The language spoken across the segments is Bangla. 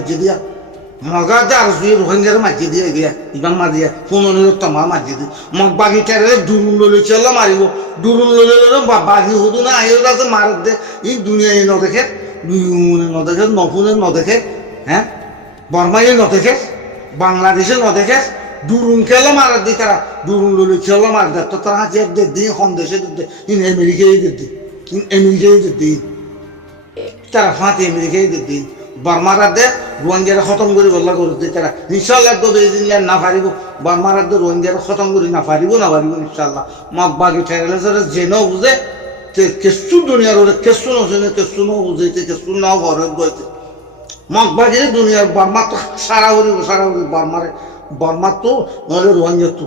মাঝে দিয়া মগা যে আর রোহিঙ্গার মাঝে দিয়ে দিয়া ইবাং মারিয়া পুনর তোমার মাঝে দিয়ে মগ বাগিটারে দুরুন ললে চল মারিব দুরুন ললে বাগি হদু না আইও আছে মার দে ই দুনিয়া ন দেখে দুইনে ন দেখে নফুনে ন দেখে হ্যাঁ বর্মায় ন দেখে বাংলাদেশে ন দেখে দুরুন খেলা মার দি তারা দুরুন ললে চল মার দে তো তারা যে দে হন দেশে দে ইন আমেরিকায় দে ইন আমেরিকায় দে তারা ফাঁতি আমেরিকায় দে বর্মারা দে রোহিঙ্গারা খতম করে বল্লা করতে তারা ইনশাল্লাহ তো দিন না পারিব বর্মারা দে রোহিঙ্গারা খতম করে না পারিব ইনশাল্লাহ মগ বাগি ঠেলে যে ন বুঝে কেসু দুনিয়ার ওরে কেসু নজনে কেসু ন বুঝাইতে কেসু নাও ঘরে গইতে মগ বাগিরে দুনিয়ার বর্মা তো সারা করি বর্মা তো নলে রোহিঙ্গা তো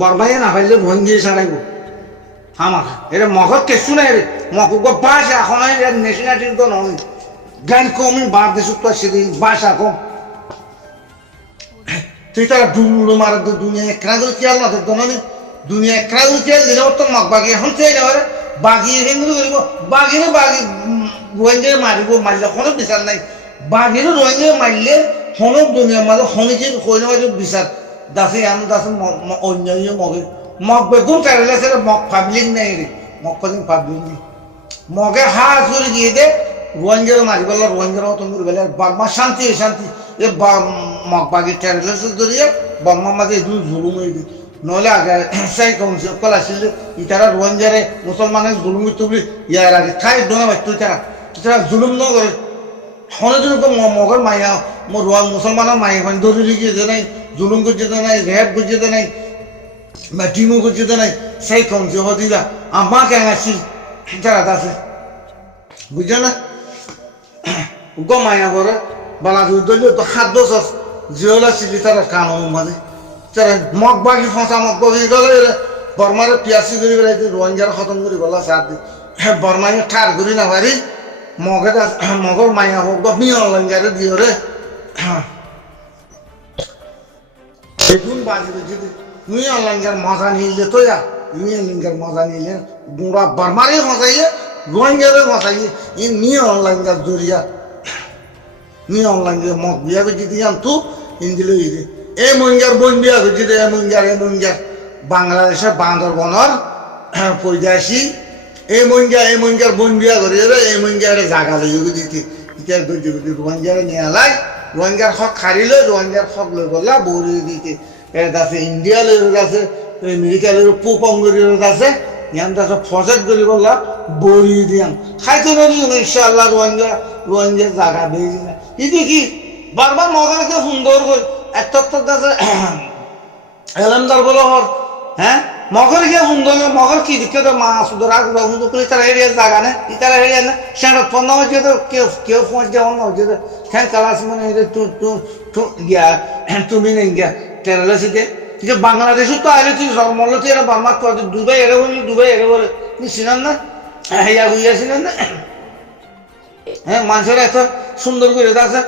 বর্মাই না পাইলে রোহিঙ্গা সারাইব আমার এটা মগর কেসু নাই রে মগ বাসা এখন ন্যাশনালিটির তো নয় গান কমই বার দেশ তো সেদি বাসা কম তুই তারা ডুবলো মারা দুনিয়া একরা করে খেয়াল না দেখতো না দুনিয়া একরা করে খেয়াল দিলে তো মগ বাগি এখন চাই না বাগিয়ে হিন্দু করিব বাগিরে বাগি রোহিঙ্গা মারিব মারলে কোনো বিচার নাই বাগিরে রোহিঙ্গা মারলে কোনো দুনিয়ার মাঝে শনিকে কইলে মাঝে বিচার দাসে আমি দাসে অন্য মগে মগ বেগুন চাইলে সেটা মগ পাবলিক নাই রে মগ কদিন পাবলিক নেই মগে হাত করে গিয়ে দে রোহিঙ্গার মারি বললো রোহিঙ্গার মতন করে বলে বর্মা শান্তি এ মগ বাগি টেরলে ধরিয়ে বর্মার মাঝে একটু জুলুম হয়ে দিই নহলে আগে সেই কল আসছিল ইতারা রোহিঙ্গারে মুসলমানের জুলুম তুলি ইয়ার আগে ঠাই ডোনা বাড়তো তারা জুলুম ন করে হনে দিন মগর মাইয়া মুসলমানের মাই এখন ধরে গিয়ে নাই জুলুম করছে নাই রেপ করছে নাই টিমো করছে নাই সেই কমছে হদিরা আমাকে আসছিল তারা আছে বুঝছো না গমাইয়া করে বালা দলীয় তো খাদ্য সস জিওলা ছিলি তারা কানুন মাঝে তারা মগ বাগি ফসা মগ বাগি গেলে বর্মারে পিয়াসি করে বেড়াইতে রোহিঙ্গার খতম করে বলা সার দি হ্যাঁ বর্মাই ঠার করি না পারি মগর মাইয়া হোক বা মিয়া রোহিঙ্গারে দিও রে বেগুন বাজি যদি মিয়া রোহিঙ্গার মজা নিলে তো যা মিয়া রোহিঙ্গার মজা নিলে গুঁড়া বর্মারে মজাইয়ে রোহিঙ্গারে মজাইয়ে ই মিয়া রোহিঙ্গার জরিয়া নিয়ে অনলাইন মগ বিয়া করছি দিয়াম তো ইন্দিলে এই মহিঙ্গার বোন বিয়া করছি এ মহিঙ্গার বাংলাদেশের বান্দরবনের পরিযাসী এই মহিঙ্গার বোন বিয়া করে এই মহিঙ্গার জাগা লই দিতে ইটার ধৈর্য করতে রোহিঙ্গারে নিয়ে আলাই রোহিঙ্গার হক খারিলে রোহিঙ্গার হক লই গলা বৌরি দিতে এটা আছে ইন্ডিয়া লই আছে আমেরিকা লই পোপঙ্গরি আছে ইয়ান দাসে ফসেট করি বললা বড়ি দিয়াম খাইতে নদী ইনশাআল্লাহ রোহিঙ্গা জাগা বেজি না ইদি কি বারবার মগরকে সুন্দর করে একটা দাসে এলামদার বলো হর হ্যাঁ মগর গিয়ে সুন্দর মগর কি দিকে তো মা সুন্দর আগ সুন্দর করে তারা এরিয়া জাগা না ইতারা এরিয়া না সেটা পণ্য হচ্ছে তো কেউ পৌঁছে অন্য হচ্ছে তো হ্যাঁ কালাস মানে গিয়া তুমি নেই গিয়া টেরালাসিতে যে বাংলাদেশও তো আইলে তুই জন্মলে তুই এরা বার্মার তো দুবাই এরে বলে তুই চিনান না হইয়া গুইয়া চিনান না হ্যাঁ মানুষের এত সুন্দর করে আছে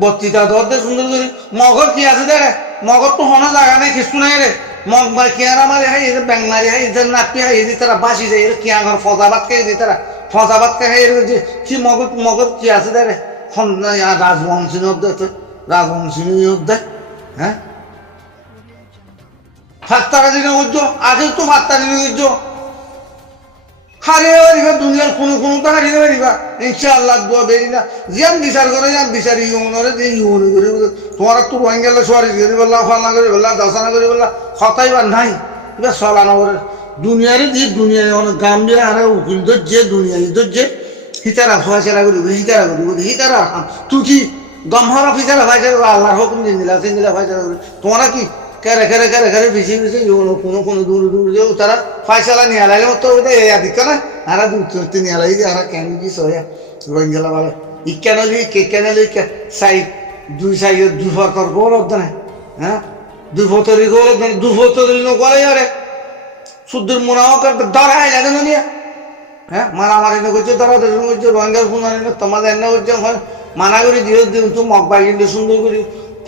বত্রিটা দরদে সুন্দর করে মগর কি আছে দেখে মগর তো হনা জায়গা নেই কিছু নাই রে মগ কিয়ারা মারি হাই এদের ব্যাং মারি হাই এদের নাপি হাই এদি তারা বাসি যায় এর কিয়া ঘর ফজাবাদ কে এদি তারা ফজাবাদ কে হাই এর যে কি মগর কি আছে দেখে রাজবংশী অব্দে রাজবংশী অব্দে হ্যাঁ ফাত্তারা দিনে উজ্জ আগে তো ফাত্তা দিনে উজ্জ হারিয়ে পারিবা দুনিয়ার কোনো তো হারিয়ে পারিবা ইনশাআল্লাহ দোয়া বেরি না যেন বিচার করে যান বিচারি ইউনরে দিয়ে ইউন করি তোমার তো রোহিঙ্গালে সোয়ারি করি বললা ফানা করি বললা দশানা করি বললা হতাইবার নাই এবার চলানো করে দুনিয়ারে দিয়ে দুনিয়ারে অনেক গাম দিয়ে আরে উকিল ধরছে দুনিয়ারি ধরছে হিতারা ফয়সালা করি হিতারা তুই কি গমহারা ফিসালা ফয়সালা আল্লাহর হুকুম দিলা ফয়সালা করি তোমরা কি কেরে বেশি কোনো দূর যাও তারা ফয়সালা নিয়ে আলাইলে তো দিক না আরা দূর নিয়ে আলাই যে আরা কেন কি সয়া রোহিঙ্গালা বলে ই কেন সাইড দুই সাইড দুই ফতর গোল না হ্যাঁ দুই ফতরি গোল দুই ফতরি নকলে আরে শুদ্ধের মোনাও করতে ধরা হয় না নিয়ে হ্যাঁ মারামারি করছে ধরা করছে রোহিঙ্গার ফোন তোমাদের এনে করছে মানা করে দিয়ে তো মগ বাইন্ডে সুন্দর করে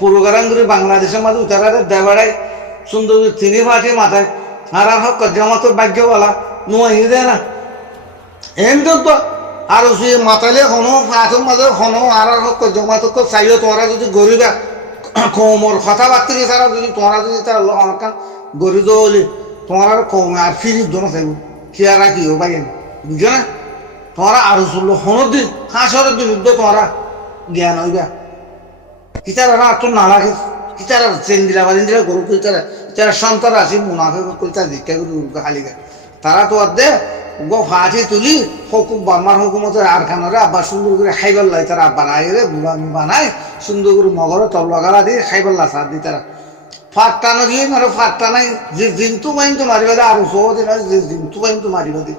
প্রোগ্রাম করে বাংলাদেশের মাঝে উতারা দেবাড়াই সুন্দর করে তিনি পাঠি মাথায় আর হক জামাত ভাগ্য বলা নোয়া দেয় না এমন তো আর মাতালে হনো ফাঁসের মাঝে হনো আর জমা তো চাইও তোমরা যদি গরিবা কমর কথাবার্তা তারা যদি তোমরা যদি তারা গরি দলি তোমরা কম আর ফিরি দোনো থাকব কি আর কি ও ভাই বুঝছো না তোমরা আরো চললো হনো দিন হাঁসরের বিরুদ্ধে তোমরা জ্ঞান হইবা কিতারা না তো না লাগে কিতারা চেন্দিরা বাজিন্দিরা গরু কিতারা সন্তান আছে মুনাফে কইতা দীক্ষা করে হালিগা তারা তো দে গো ফাঁসি তুলি হকুম বার্মার হুকুমতের আরখানারে আব্বা সুন্দর করে খাইবার লাই তারা আব্বা নাই রে বুড়ামি বানায় সুন্দর করে মগরে তবলগালা দিয়ে খাইবার লা সার দিয়ে তারা ফাটটানো দিয়ে মারো ফাটটা নাই যে জিন্তু বাইন তো মারিবা দে আরো সহ দিন যে জিন্তু বাইন তো মারিবা দে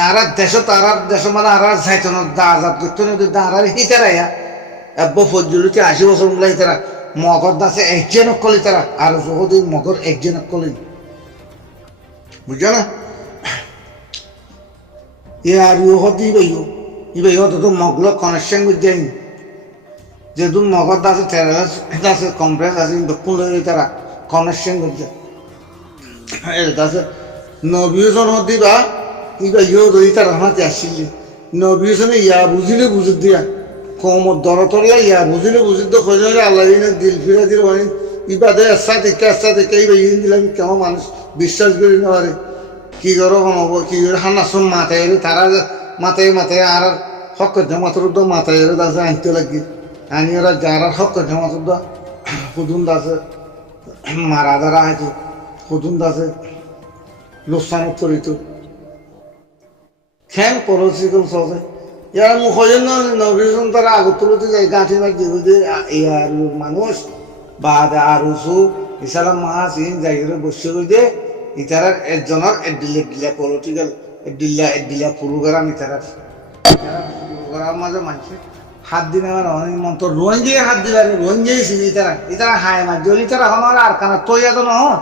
আর দেশ তারার দেশ মানে আর যাইতো না দা আজাদ করতো না দাঁড়ারে হিতারা এব্বো ফজলুকে 80 বছর মূলাই তারা মগর দাসে একজনক কলি তারা আর সহ দিন মগর একজনক কলি বুঝছো না আর হতে ইবাইও তো মগল কানেকশন করতে যেহেতু মগর আছে টেরারিস্ট আছে কংগ্রেস আছে দক্ষিণ তারা কানেকশন করতে আছে নবীজন দিবা ইবাইও যদি তারা হাতে আসছিলি নবীজনে ইয়া বুঝিলে বুঝি দিয়া কমর দরতলা ইয়া বুঝিলে বুঝি তো খোঁজ আল্লাহ দিল ফিরা দিল মানে ইবাদে আস্তা থেকে ইবাই দিলাম কেমন মানুষ বিশ্বাস করি না পারে কি করো হব কি করে হান্নাসম মাথায় তারা মাথায় আর হক জমাতর মাথায় আছে আনতে লাগি আনি ওরা যারা হক জমাতর হুদুন আছে মারা দ্বারা হয়তো হুদুন আছে লোকসান করিত খেং পলিটিক্যাল চলে ইয়ার মুখ নবীজন তারা আগত তুলতে যায় গাঁঠি মাঝি বুঝে ইয়ার মানুষ বা আর উঁচু ইসালাম মাছ ইন জায়গায় বসে বুঝে ইতারার একজনের এডিলা পলিটিক্যাল এডিলা পুরুগারাম ইতারার পুরুগারার মাঝে মানুষের হাত দিনে আমার অনেক মন্ত্র রোহিঙ্গিয়ে হাত দিবার রোহিঙ্গিয়ে ছিল ইতারা হায় মাঝে হলি তারা আমার আর কানা তৈয়া তো নয়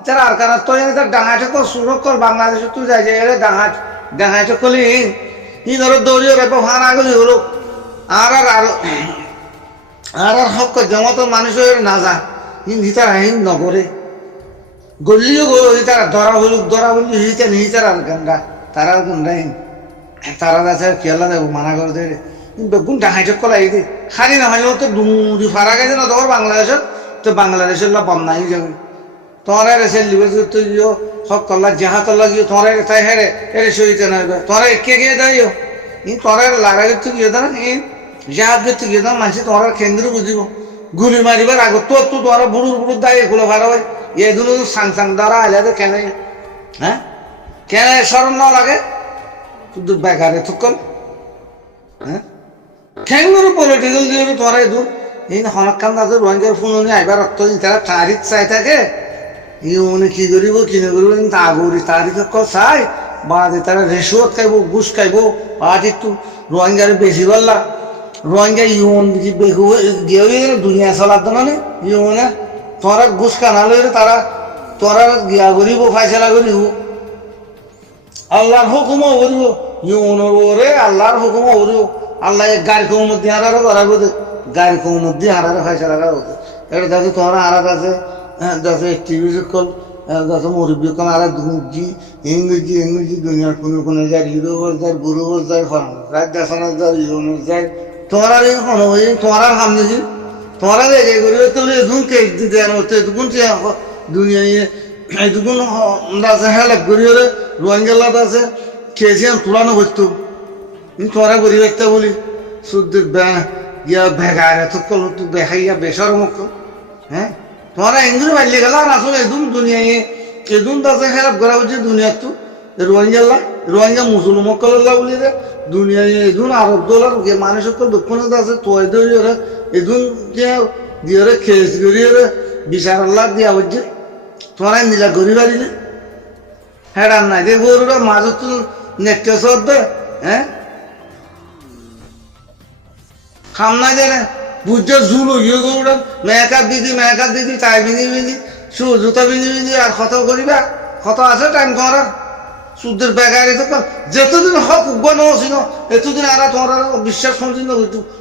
ইতারা আর কানা তৈয়া তার ডাঙাটে কর সুরক কর বাংলাদেশে তুই যাই যে ডাঙাটে করলি ই ধরো দৌড়িয়ে রেপো ভান আগলি হলো আর হক জমা তো মানুষের না যা ইতারা হিন নগরে গলিও তারা ধরা বলি হিতার আর গঙ্গা তারা গঙ্গাই তারা আছে খেলা দেবো মানা করে দেবে বেগুন ডাহাইটক কলাই দে খালি না হলেও তো ডুমুরি ফারা গেছে না তোমার বাংলাদেশের তো বাংলাদেশের লা বন্যাই যাবে তোমার এসে লিবে তো হক কল্লা জাহাতল্লা গিয়ে তোমার তাই হেরে এরে সইতে না তোমার একে গিয়ে দেয় তোমার লাগাই তো গিয়ে দাও ই জাহাজ করতে গিয়ে দাও মানুষ তোমার কেন্দ্র বুঝিব গুলি মারিবার আগত তো তোমার বুড়ুর দায় এগুলো ভাড়া হয় এগুলো সাং দ্বারা আইলে কেন হ্যাঁ কেন স্মরণ না লাগে শুধু বেকারে থকল হ্যাঁ ঠেঙ্গুর পলিটিক্যাল দিয়ে তোমার এই হনকান দাদুর রোহিঙ্গার ফোন আইবার রক্ত তারা তারিখ চাই থাকে ইউনে কি করিব কি নকরিব আগরি তারিখ চাই বা তারা রেশুয়ত খাইব ঘুষ খাইব আর একটু রোহিঙ্গার বেশি বললা রোহিঙ্গা ইউন গিয়ে দুনিয়া চলার মানে ইউনে তোরা ঘুষ কানা লইলে তারা তোরা গিয়া করিব ফাইসলা করিব আল্লাহর হুকুমও করিব ইউনরে আল্লাহর হুকুমও করিব আল্লাহ গাড়ি কৌমুদ্দি হারারও করাবো গাড়ি কৌমুদ্দি হারারে ফাইসলা করা হতো এটা যাতে তোরা হারাত আছে যাতে টিভি কল যাতে মুরব্বী কল আর ইংরেজি দুনিয়ার কোনো যায় ইউরোপ যায় গুরু যায় ফরান দেশনের যায় ইউনের যায় তোরা তোরা সামনে তোরা যে করিবে তো এদুন কেক দিতে এদুন দুনিয়া এদুন আছে হেলাপ করি হলে রোহিঙ্গালাত আছে খেয়েছি তুলানো করতো তোরা করি একটা বলি শুদ্ধ গিয়া ভেগায় তো কল তুই দেখাইয়া বেসর মুখ হ্যাঁ তোরা এগুলো বাড়লে গেল আর আসলে এদুন দুনিয়ায় এদুন আছে হেলাপ করা হচ্ছে দুনিয়ার তো রোহিঙ্গা মুসলমান কল্লা বলি রে দুনিয়ায় এদুন আরব দোলার মানুষ দক্ষিণে আছে তোয় দৌড়ি ওরা এদুন দিয়ে খেস করি বিচার আল্লাহ দিয়া হচ্ছে তোরা নিলা করি পারিলে হেডার নাই যে গরুরা মাঝত নেকটে সর দে হ্যাঁ খাম নাই দেয় বুঝছে ঝুল ইয়ে গরুরা মেকাপ দিদি টাই বিঁধি জুতা বিঁধি আর কত করিবা কত আছে টাইম তোমার সুদের বেকার যেতদিন হক উগ্র নছিল এতদিন আর তোমার বিশ্বাস শুনছিল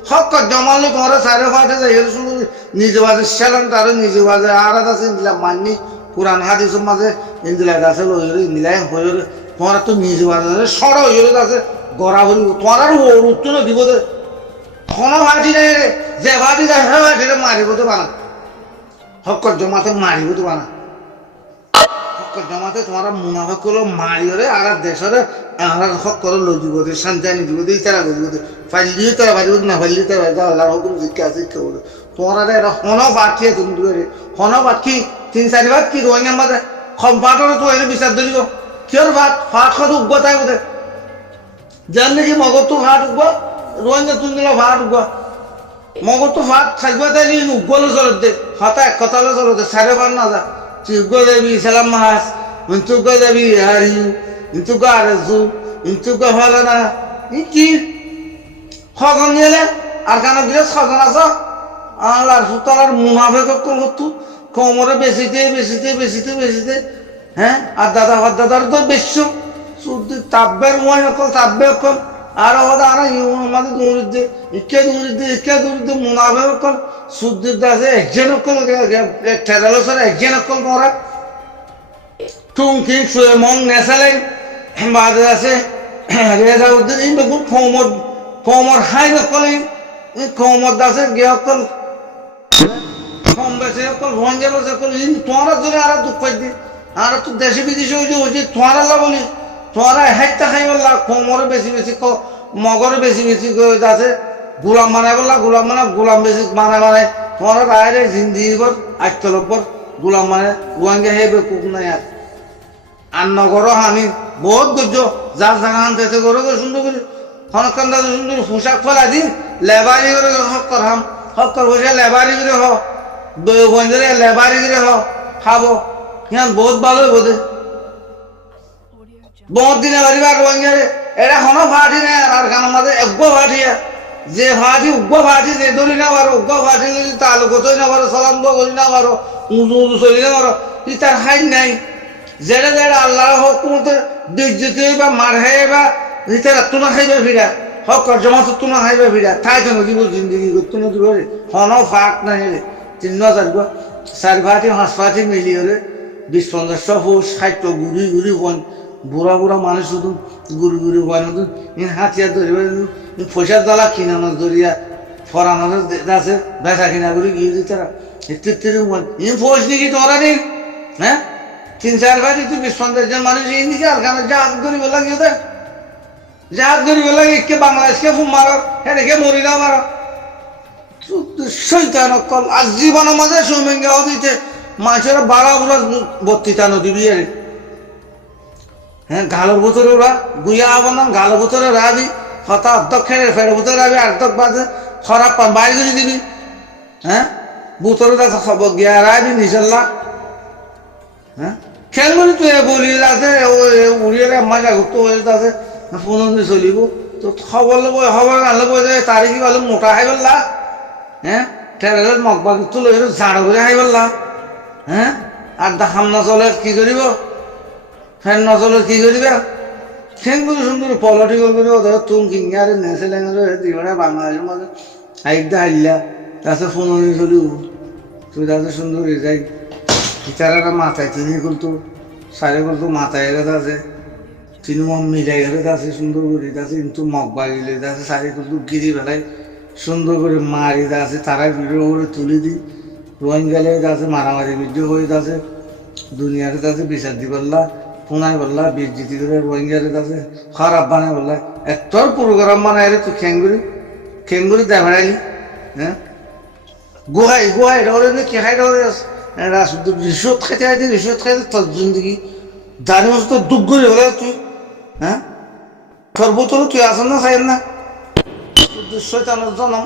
হক জমালে তোমার সাড়ে পাঠে যাই শুনল নিজে বাজে সেলাম তার নিজে বাজে আর আছে ইন্দিলা মাননি পুরান হাদিসের মাঝে ইন্দিলা আছে ইন্দিলাই হয়ে তোমার তো নিজে বাজে সর হয়ে আছে গড়া বলি তোমার আর উঠতো না দিব দে কোনো ভাটি নেই রে যে ভাটি যায় সে ভাটিরে মারিব তো বানা হকর জমাতে মারিব তো বানা হকর জমাতে তোমার মুনাফা করলো মারিওরে আর দেশরে আর হকর লই দিব দে শান্তি আনি দিব দে তারা দিব দে ফাইলি তারা বাড়িব না ফাইলি তারা যা আল্লাহর হুকুম জিজ্ঞাসা শিক্ষা বলে তোমার আর এটা হনো বাটিয়ে তুমি দিবে হনো বাকি 3-4 বার কি রোহিঙ্গা মাঝে কম ফাটরে তো এনে বিচার দিলিব কিয়র ফাট খাদ উগব তাই বোধে জান নাকি মগর তো ফাট উগব রোহিঙ্গা তুমি দিলে ফাট উগব মগর তো ফাট থাকবে তাই উগবলে চলত দে হতা এক কথালে চলত দে 4.5 না যা তুই উগব যাবি সালাম মাহাস ইন্তু উগব যাবি হারিউ ইন্তু উগব আরেজু ইন্তু উগব হলে না কি খগন নিলে আর কেন দিলে খগন আছো আল্লাহ সুতরার মুনাফেক করতো কোমরে বেশিতে হ্যাঁ আর দাদার তো বেশ তাব্বের মই অকল তাব্বে অকল আর হদা আর মাঝে দৌড়িতে ইকে দৌড়িতে মুনাফেক অকল সুদ্দির দাসে একজন অকল ঠেরালোসের একজন অকল মরা টুংকি সুয়েমং নেশালেন বাদে আছে রেজাউদ্দিন এই দেখুন কোমর হাই অকল কোমর দাসে গে অকল কম বেশি অকল রোহিঙ্গা বেশি অকল তোমার জন্য আর দুঃখ পাইছি আর তো দেশে বিদেশে হয়েছে তোমার আল্লাহ বলি তোমার হাইটা খাই বললা কোমরে বেশি মগরে বেশি আছে গোলাম বানাই বললা গোলাম বেশি বানায় তোমার বাইরে জিন্দিগির পর আজকালের পর গোলাম মানে রোহিঙ্গা হে বেকুব নাই আর নগর আমি বহুত গজ্য যার জায়গা আনতে গরো সুন্দর করে হনকান দাদু সুন্দর পোশাক ফেলা দিন লেবারি করে হক বসে লেবারি করে বন্ধুরে লেবারি করে খাবো হিয়ান বহুত ভালো বোধে বহুত দিনে বাড়িবার রোহিঙ্গারে এটা কোনো ফাটি নেই আর গান আমাদের উগ্র ফাটিয়া যে ফাটি উগ্র ফাটি যে ধরি না পারো উগ্র ফাটি যদি তালুকতই না পারো সলাম্ব করি না পারো উঁচু চলি না পারো ই তার হাই নাই যেটা আল্লাহর হুকুমতে দিজ্জতে বা মার খাই বা রিতার তুনা খাইবে ফিরা হক জমাত তুনা খাইবে ফিরা ঠাই কেন দিব জিন্দগি করতে না দিব রে হনো ফাট নাই রে 3 ভাটি 5 ভাটি মিলিয়ে রে 20-50 ফুট 60 ঘুরি বন বুড়া মানুষ শুধু ঘুরি বন হাতিয়ার ধরিবে পয়সার দলা কিনানো ধরিয়া ফরানোর আছে বেচা কিনা করে গিয়ে দিতে ফৌজ নাকি তোরা দিন হ্যাঁ 3-4 ভাটি তুই 20-50 জন মানুষ এই দিকে আর কেন জাহাজ ধরিবে লাগিয়ে দে জাহাজ ধরিবে লাগে কে বাংলাদেশকে ফুম মারো হ্যাঁ কে মরি না মারো শৈতান অকল আর জীবনের মাঝে সৌমেঙ্গা দিতে মানুষেরা 12 নদী বিয়ে হ্যাঁ গালোর ভিতরে ওরা গুইয়া আবার না গালোর ভিতরে রাবি হতা অর্ধক খেলে ফের ভিতরে রাবি অর্ধক বাজে খরাপ পান বাইরে করে দিবি হ্যাঁ ভিতরে আছে খবর গিয়া রাবি নিজল্লা হ্যাঁ খেলবি তুই বলি আছে উড়িয়ে মজা করতে আছে পুনঃ চলিব তো খবর লব খবর আনলে যে তারিখি ভালো মোটা খাই বললা হ্যাঁ ঠেলের মগবা কিন্তু লই ঝাড় করে খাই বললা হ্যাঁ আর দাম না চলে কি করিব ফ্যান না চলে কি করিবা সেগুলো সুন্দর পলিটিক্যাল করে ওদের তুম কিংয়া আর নেশে লেঙে দিবে বাংলাদেশের মাঝে আইডা হাইলা তাছে ফোন চলিব তুই তাতে সুন্দর যাই বিচারা মাথায় তিনি করতো সারে করতো মাথায় আছে তিনি মিলাই গেলে আছে সুন্দর করে আছে কিন্তু মগবা গেলে আছে সারে করতো গিরি বেলায় সুন্দর করে মারি আছে তারা ভিডিও করে তুলে দিই রোহিঙ্গালে আছে মারামারি ভিডিও হয়ে আছে দুনিয়ারে আছে বিচার দি বললা পুনাই বললা বীর জিতি করে রোহিঙ্গারে আছে খারাপ বানাই বললা একটার প্রোগ্রাম বানাই রে তুই খেঙ্গুরি দেখাইলি হ্যাঁ গোহাই এটা ওরে কে খাই এটা শুধু রিসোর্ট খাইতে তোর জিন্দগি জানি তো দুঃখ করে হলে তুই হ্যাঁ তোর বোতল তুই আসেন না চাই না শৈতানের জনম